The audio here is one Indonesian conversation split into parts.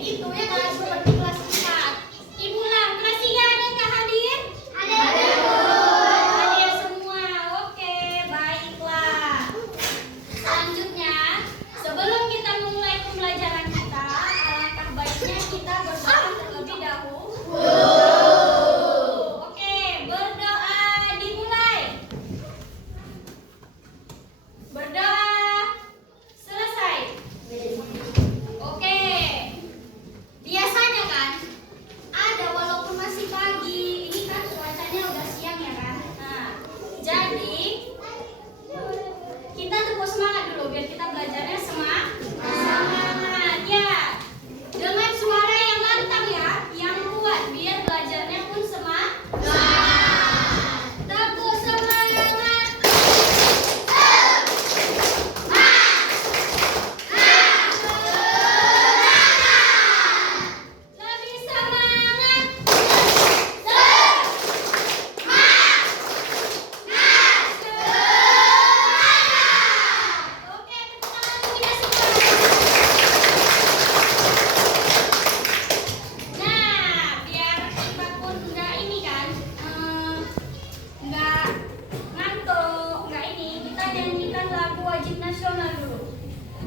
gitu ya kan, seperti kelas 4. Ibu Lam, kelas 3 ada nggak hadir? Ada. Hadir semua. Oke, baiklah. Selanjutnya, sebelum kita memulai pembelajaran kita, alangkah baiknya kita berdoa terlebih dahulu. Oke, berdoa dimulai. Berdoa selesai. Oke. Biasanya kan ada walaupun masih pagi, ini kan cuacanya udah siang ya kan. Nah, jadi kita tepuk semangat dulu biar kita belajarnya semangat ya. Dengan suara yang lantang ya, yang kuat biar belajarnya pun semangat. Tepuk semangat. Lebih semangat. Oke, tepuk tangan kita semua. Nah, biar kita pun nggak ini kan, nggak ngantuk, nggak ini, kita nyanyikan lagu wajib nasional dulu.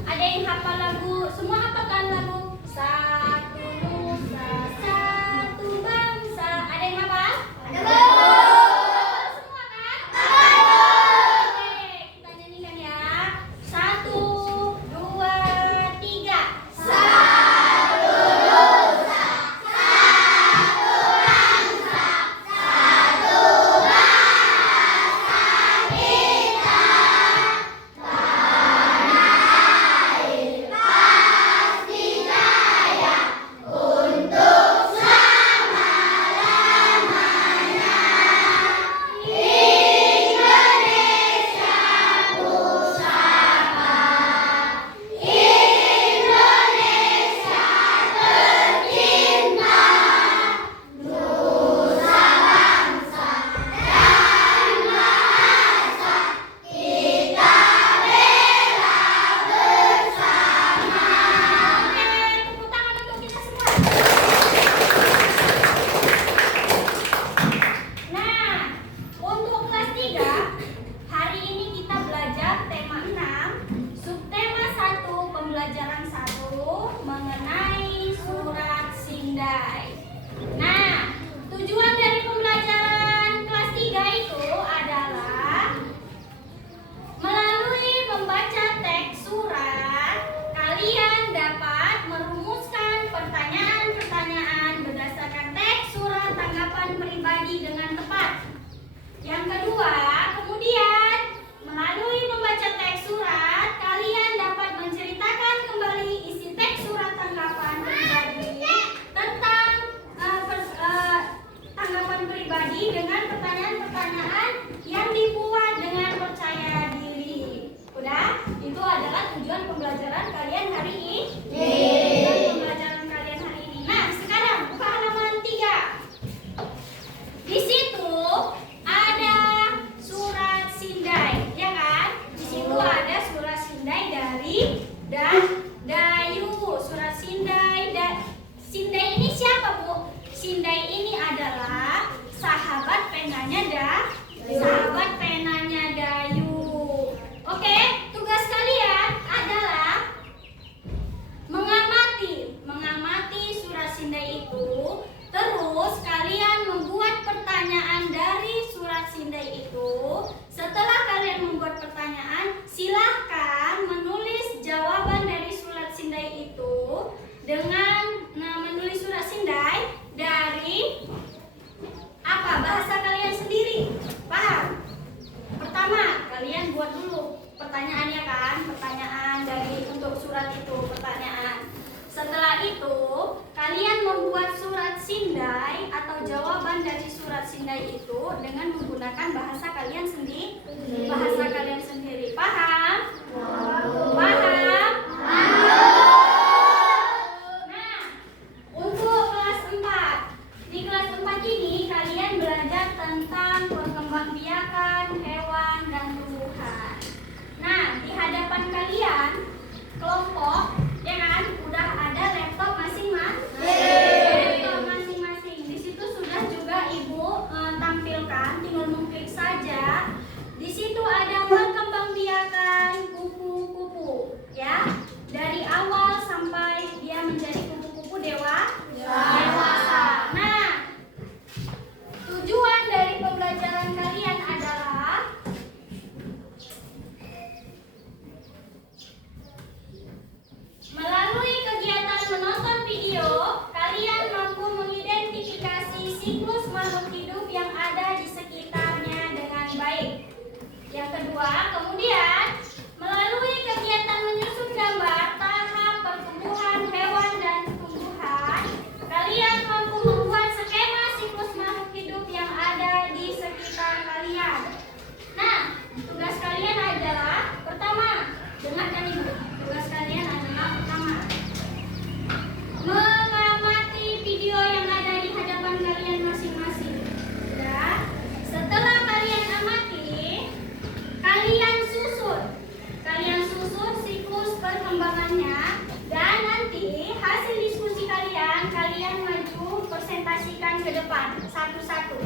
Ada yang hafal lagu? Semua hafal kan lagu? Satu nusa, satu bangsa. Ada yang hafal? Ada. Semua kan? Oke, kita nyanyikan ya. 1, 2, 3. Oke, tepuk tangan untuk kita semua. Nah, untuk kelas 3, hari ini kita belajar tema 6, subtema 1, pembelajaran 1 mengenai surat Sindai. Nah, tujuan dari pembelajaran kelas 3 itu adalah melalui membaca teks surat, kalian dapat merumuskan pertanyaan-pertanyaan berdasarkan teks surat tanggapan pribadi dengan tepat. Yang kedua, kemudian melalui membaca teks surat, kalian dapat menceritakan kembali isi teks surat tanggapan pribadi tentang tanggapan pribadi dengan pertanyaan-pertanyaan yang dibuat dengan percaya diri. Udah? Itu adalah tujuan pembelajaran kalian hari ini. Tujuan pembelajaran kalian hari ini. Nah, sekarang buka halaman 3. Di situ ada surat Sindai, ya kan? Di situ ada surat Sindai dari Dayu. Surat Sindai. Sindai ini siapa, Bu? Sindai ini adalah sahabat penanya Dayu. Oke, tugas kalian adalah mengamati surat Sindai itu. Terus kalian membuat pertanyaan dari surat Sindai itu. Setelah kalian membuat pertanyaan, silahkan menulis jawaban dari surat Sindai itu dengan menulis surat Sindai dari bahasa kalian sendiri. Paham? Pertama, kalian buat dulu pertanyaannya kan, pertanyaan dari untuk surat itu, pertanyaan. Setelah itu, kalian membuat surat Sindai atau jawaban dari surat Sindai itu dengan menggunakan bahasa kalian sendiri. Bahasa kalian sendiri. Paham? Paham? Nah, untuk kelas 4. Di kelas 4 ini kalian belajar tentang perkembangbiakan hewan dan tumbuhan. Nah, di hadapan kalian kelompok, ya kan, udah ada laptop masing-masing. kedua, kemudian melalui kegiatan menyusun gambar tahap pertumbuhan hewan dan tumbuhan, kalian mampu membuat skema siklus makhluk hidup yang ada di sekitar kalian. Nah, tugas kalian adalah pertama, dengarkan ibu. Tugas kalian adalah pertama, mengamati video yang ada di hadapan kalian masing-masing. Dan setelah kalian amati, kalian susun siklus perkembangannya, dan nanti hasil diskusi kalian maju presentasikan ke depan satu-satu.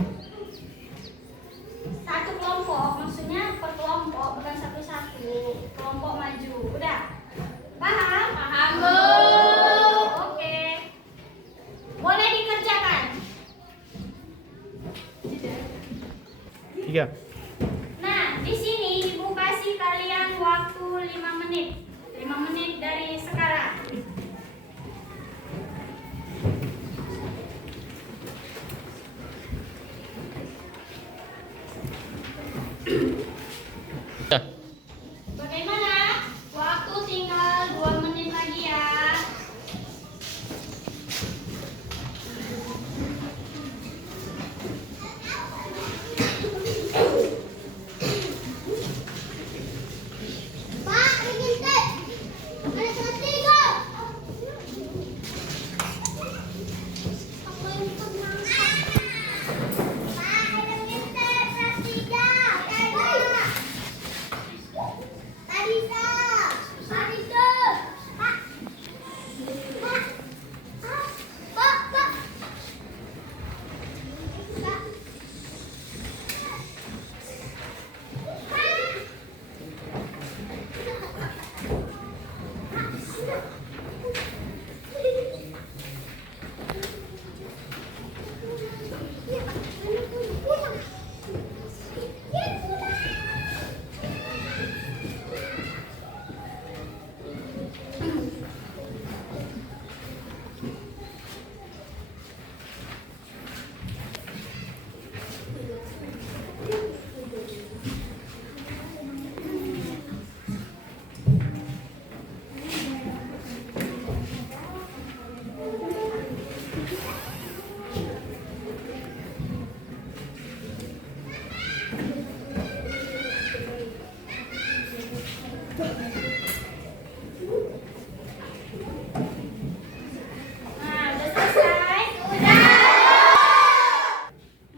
Satu kelompok, maksudnya per kelompok, bukan satu-satu. Kelompok maju. Udah? Paham? Paham, Bu. Oke. Boleh dikerjakan. 3. Nah, di sini Ibu kasih kalian waktu 5 menit. 5 menit dari sekarang. Bagaimana? Waktu tinggal 2 menit lagi ya. Pak, ingin teh. Ada ketiga. Apa yang tenang? Pak, ingin teh ketiga. Tarisa. Tarisa. Pak. Pak. Pak. Pak. Nah, udah selesai? Udah.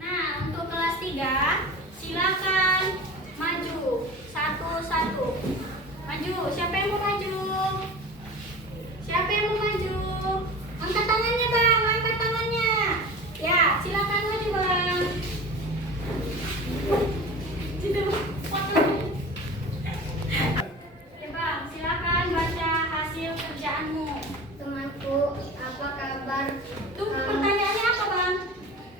Nah, untuk kelas 3, silakan maju satu-satu. Maju. Siapa yang mau maju? Siapa yang mau maju? Angkat tangannya, Bang. Angkat tangannya. Ya, silakan maju, Bang. Situ, fotonya. Ya, Bang, silakan baca hasil kerjaanmu. Temanku, apa kabar? Tuh, pertanyaannya apa, Bang?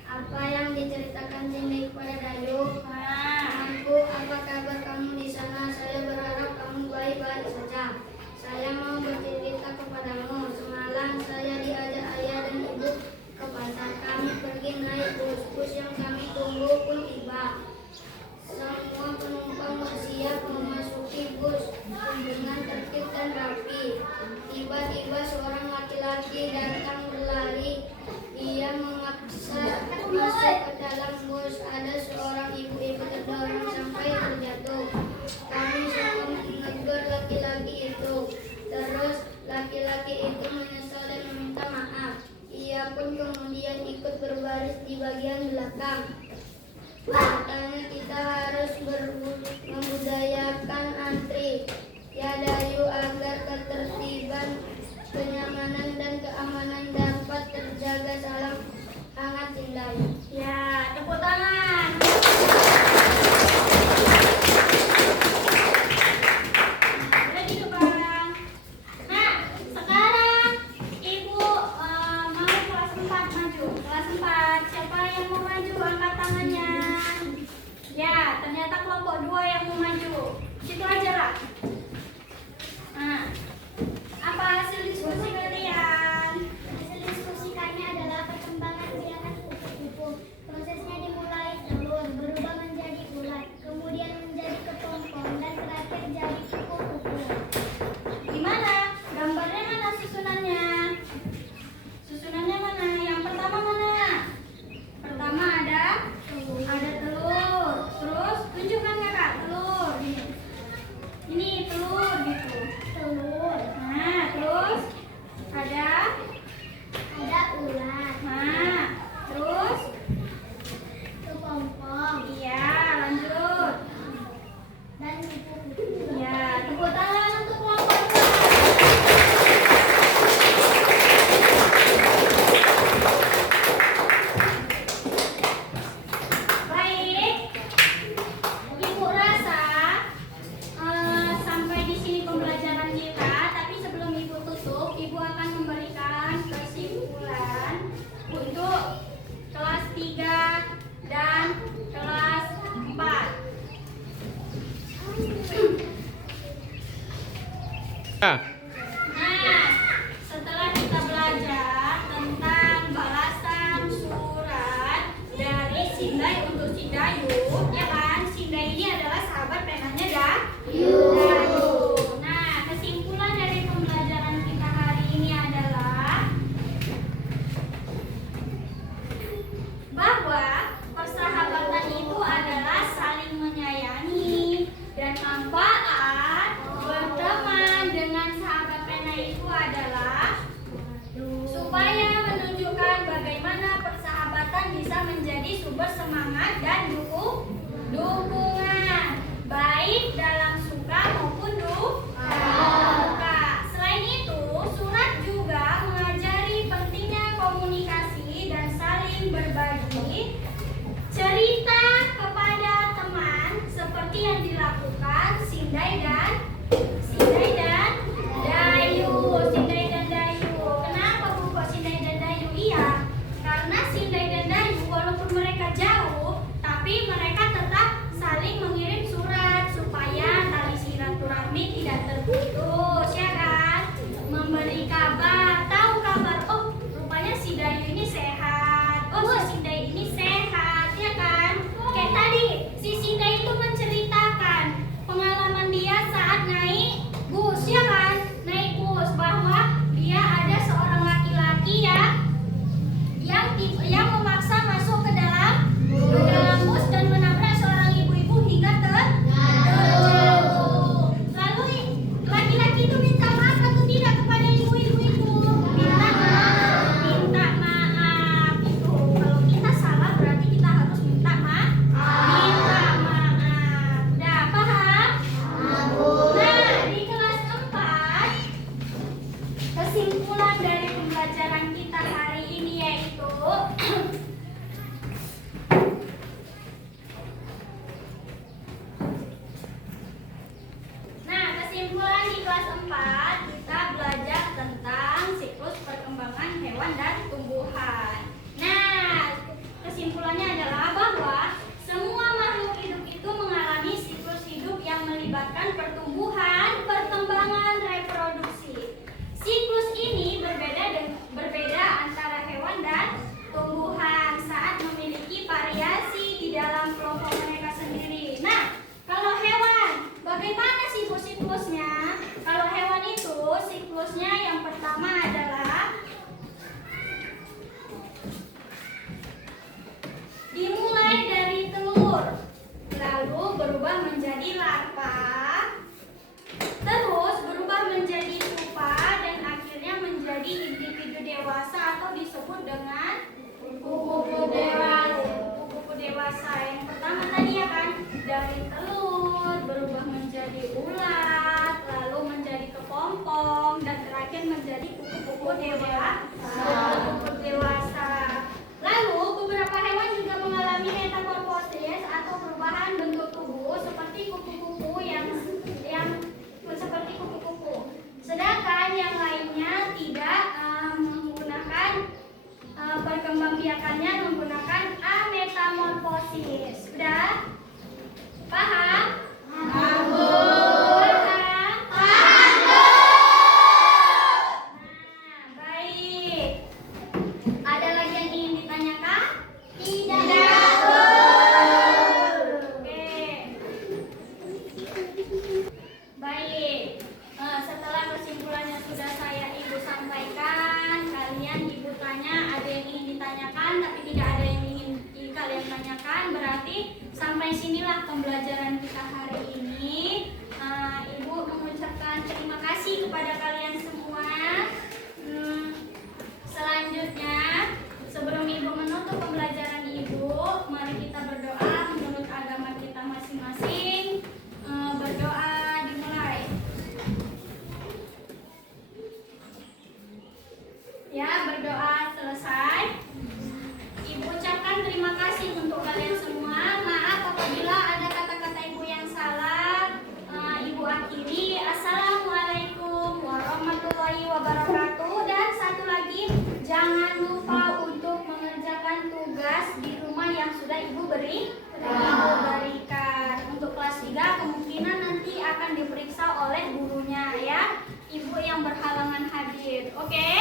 Apa yang diceritakan Cindy kepada Dayu? Nah, Temanku, apa kabar kamu di sana? Saya berharap kamu baik-baik saja. Saya mau bercerita kepadamu. Semalam saya diajak ayah dan ibu ke pasar. Kami pergi naik bus. Bus yang kami tunggu pun tiba. Semua penumpang bersiap memasuki bus dengan tertib dan rapi. Tiba-tiba seorang laki-laki datang berlari. Dia memaksa masuk ke dalam bus. Ada seorang ibu-ibu terdorong sampai terjatuh. Kami semua menegur laki-laki itu. Terus laki-laki itu menyesal dan meminta maaf. Ia pun kemudian ikut berbaris di bagian belakang. Katanya kita harus membudayakan antri. Ya Dayu, agar ketertiban, kenyamanan dan keamanan dapat terjaga. Salam hangat Sindai. ya, tepuk tangan. Udah gitu, Bang. Nah, sekarang Ibu mau kelas 4 maju. Kelas 4, siapa yang mau maju? Angkat tangannya. Ya, ternyata kelompok 2 yang mau maju. Situ aja lah. Nah, apa hasil diskusi kalian? Hasil diskusi kami adalah perkembangan biakan kupu-kupu. Prosesnya dimulai telur, berubah menjadi ulat, kemudian menjadi kepompong. Nah, setelah kita belajar tentang balasan surat dari Sindai untuk si Dayu, ya kan? Sindai ini adalah sahabat penanya Dayu. Nah, kesimpulan dari pembelajaran kita hari ini adalah bahwa persahabatan itu adalah saling menyayangi dan manfaat berteman dengan sahabat pena itu adalah supaya menunjukkan bagaimana persahabatan bisa menjadi sumber semangat dan dukungan baik dalam suka maupun duka. Selain itu, surat juga mengajari pentingnya komunikasi dan saling berbagi cerita kepada teman seperti yang dilakukan Sindai dan Dayu. Kenapa Bu kok Sindai dan Dayu? Iya, karena Sindai dan Dayu walaupun mereka jauh, tapi mereka tetap saling mengirim surat supaya tali silaturahmi tidak terputus, ya kan? Memberi kabar, tahu kabar, oh rupanya si Dayu ini sehat, oh si Sindai ini sehat, ya kan? Kayak tadi si Sindai itu menceritakan pengalaman dia saat naik bus, ya kan? Naik bus, bahwa dia ada seorang laki-laki yang memaksa masuk ke dalam bus dan menabrak seorang ibu-ibu hingga terjatuh. Lalu laki-laki itu minta maaf atau tidak kepada ibu-ibu itu? Minta maaf. Itu kalau kita salah berarti kita harus minta maaf. Udah paham? Nah, di kelas 4 kesimpulan dari pembelajaran kita hari ini yaitu Nah, kesimpulan di kelas 4 kita belajar tentang siklus perkembangan hewan dan tumbuhan. Nah, kesimpulannya adalah bahwa semua makhluk hidup itu mengalami siklus hidup yang melibatkan pertumbuhan, perkembangan, reproduksi. Siklus ini berbeda antara hewan dan tumbuhan saat memiliki variasi di dalam kelompok mereka sendiri. Nah, kalau hewan, bagaimana siklusnya? Kalau hewan itu siklusnya yang pertama adalah dimulai dari telur, lalu berubah menjadi larva, terus berubah menjadi pupa dan akhirnya menjadi individu dewasa atau disebut dengan kupu-kupu dewasa. Yang pertama tadi ya kan, dari telur berubah menjadi ulat, lalu menjadi kepompong dan terakhir menjadi kupu-kupu dewasa. Lalu beberapa hewan juga mengalami metamorfosis atau perubahan bentuk tubuh seperti kupu-kupu yang seperti kupu-kupu. Sedangkan yang lainnya tidak menggunakan perkembangbiakannya menggunakan ametamorfosis. Sudah? Paham? Paham. Nah, baik. Ada lagi yang ingin ditanyakan? Tidak. Oke. Baik. Setelah kesimpulannya sudah Ibu sampaikan, Ibu tanya ada yang ingin ditanyakan tapi tidak ada yang ingin kalian tanyakan, berarti sampai sinilah pembelajaran kita hari ini. Ibu mengucapkan terima kasih kepada kalian semua. Selanjutnya, sebelum Ibu menutup pembelajaran Ibu, mari kita berdoa menurut agama kita masing-masing. Berdoa dimulai. Ya, berdoa selesai. Ibu ucapkan terima kasih untuk kalian semua. Maaf apabila ada kata-kata Ibu yang salah. Ibu akhiri. Assalamualaikum warahmatullahi wabarakatuh. Dan satu lagi, jangan lupa untuk mengerjakan tugas di rumah yang sudah Ibu berikan. Untuk kelas 3 kemungkinan nanti akan diperiksa oleh gurunya ya. Oke?